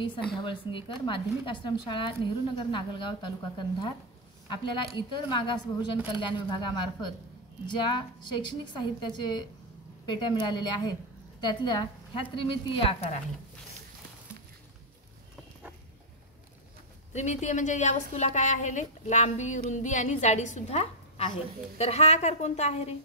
मी संध्या वळसिंगेकर, माध्यमिक आश्रमशाळा नेहरूनगर नागलगाव तालुका कंधार। आपल्याला इतर मागास बहुजन कल्याण विभागामार्फत ज्या शैक्षणिक साहित्याचे पेट्या मिळालेल्या आहेत त्यातल्या ह्या त्रिमितीय आकार आहेत। त्रिमितीय म्हणजे या वस्तूला काय आहे रे? लांबी, रुंदी आणि जाडी सुद्धा आहे। तर हा आकार कोणता आहे रे?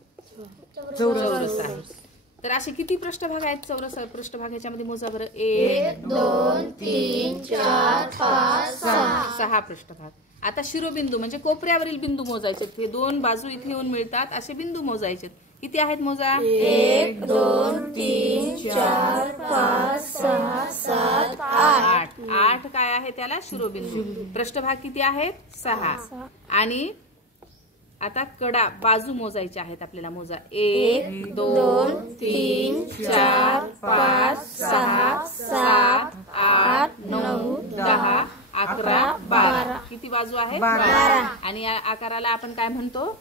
चौरस आहे। तर असे किती पृष्ठभाग आहेत चौरस पृष्ठभाग? याच्यामध्ये मोजा बरं। 1 2 3 4 5 6 6 पृष्ठभाग। आता शिरोबिंदू म्हणजे कोपऱ्यावरील बिंदू मोजायचे। हे दोन बाजू इथे येऊन मिळतात असे बिंदू मोजायचे। किती आहेत मोजा? 1 2 3 4 5 6 7 8 8 काय आहे त्याला? शिरोबिंदू। पृष्ठभाग किती आहेत? 6। आणि आता कडा बाजू मोजायच्या आहेत आपल्याला। मोजा 1 2 3 4 5 6 7 8 9 10 11 12 किती बाजू आहेत? 12। आणि या आकाराला आपण काय म्हणतो?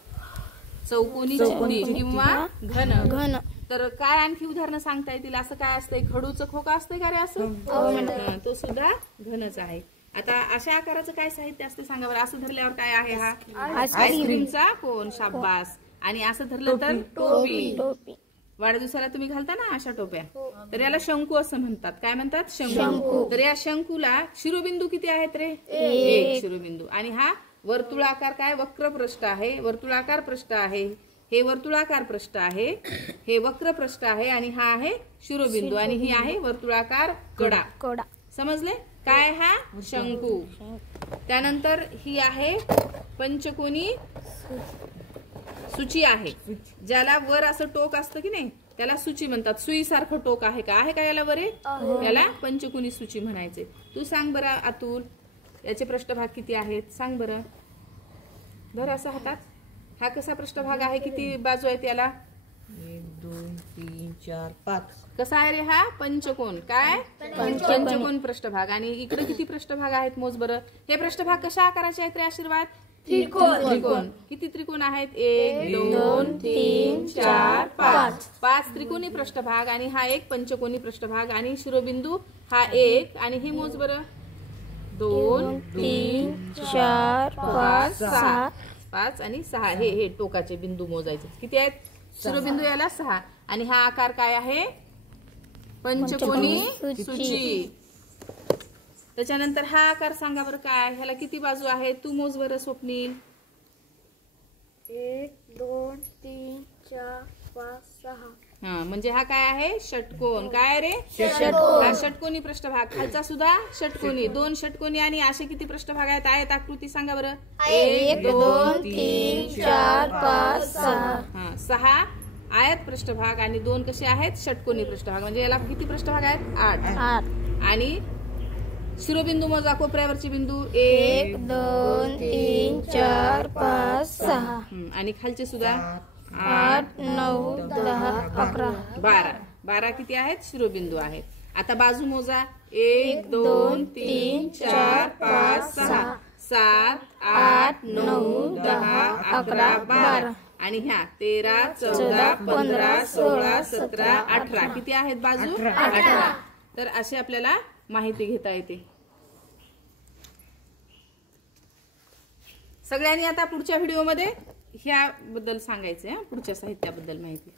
चौकोनी चिन्ह किंवा घन। तर काय आणखी उदाहरण सांगता येतील? असं काय असतंय? खडूचं खोका असतंय का रे? असं तो सुद्धा घनच आहे। आता अशा आकाराचं काय साहित्य असते सांगा बरं? असं धरल्यावर काय आहे? हा आईस्क्रीमचा कोन। शाबास। आणि असं धरलं तर टोपी। वाढदिवसाला तुम्ही घालता ना अशा टोप्या, तर याला शंकू असं म्हणतात। काय म्हणतात? शंकू। तर या शंकूला शिरोबिंदू किती आहेत रे? 1 शिरोबिंदू। आणि हा वर्तुळाकार काय? वक्र पृष्ठ आहे। वर्तुळाकार पृष्ठ आहे। हे वर्तुळाकार पृष्ठ आहे, हे वक्र पृष्ठ आहे आणि हा आहे शिरोबिंदू आणि ही आहे वर्तुळाकार कडा। समजले? काय? हा शंकू। त्यानंतर ही आहे पंचकोनी सूची आहे। ज्याला वर असं टोक असतं की नाही त्याला सूची म्हणतात। सुईसारखं टोक आहे का? आहे का याला वर? याला पंचकोनी सूची म्हणायचे। तू सांग बरं अतुल, याचे पृष्ठभाग किती आहेत सांग बरं? धर असं हातात। हा कसा पृष्ठभाग आहे? किती बाजू आहेत याला? 1 2 3 4 5। कसा आहे रे हा? पंचकोन। काय? पंचकोन पृष्ठभाग। आणि इकडे किती पृष्ठभाग आहेत मोज बरं? हे पृष्ठभाग कशा आकाराचे आहेत रे? आशीर्वाद? त्रिकोण। किती त्रिकोण आहेत? 1 2 3 4 5 5 त्रिकोणी पृष्ठभाग आणि हा एक पंचकोनी पृष्ठभाग आणि शिरोबिंदू हा एक। आणि हे मोज बरं? 2 3 4 5 6 5 आणि 6 हे टोकाचे बिंदू मोजायचे। किती आहेत? शिरोबिंदू याला 6। आणि हा आकार काय आहे? पंचकोनी सूची। त्याच्यानंतर हा आकार सांगा बरं काय? ह्याला किती बाजू आहेत? तू मोज बरं स्वप्नील। 1 2 3 4 5 6। हा म्हणजे हा काय आहे? षटकोन। काय रे? षटकोन। हा षटकोनी पृष्ठभाग। खालचा सुद्धा षटकोनी। 2 षटकोनी आणि असे किती पृष्ठभाग आहेत? आयत आकृती सांगा बरं। 1 2 3 4 5 6। हा 6 आयत पृष्ठभाग आणि 2 कसे आहेत? षटकोनी पृष्ठभाग। म्हणजे याला किती पृष्ठभाग आहेत? 8। आणि शिरोबिंदू मोजा कोपऱ्यावरचे बिंदू 1 2 3 4 5 6। आणि खालचे सुद्धा 8 9 10 11 12। 12 किती आहेत? शिरोबिंदू आहेत। आता बाजू मोजा 1 2 3 4 5 6 7 8 9 10 11 12 आणि ह्या 13 14 15 16 17 18 किती आहेत बाजू? 18। तर असे आपल्याला माहिती घेता येते। सगळ्यांनी आता पुढच्या व्हिडिओमध्ये ह्या बद्दल सांगायचंय, पुढच्या साहित्याबद्दल माहिती।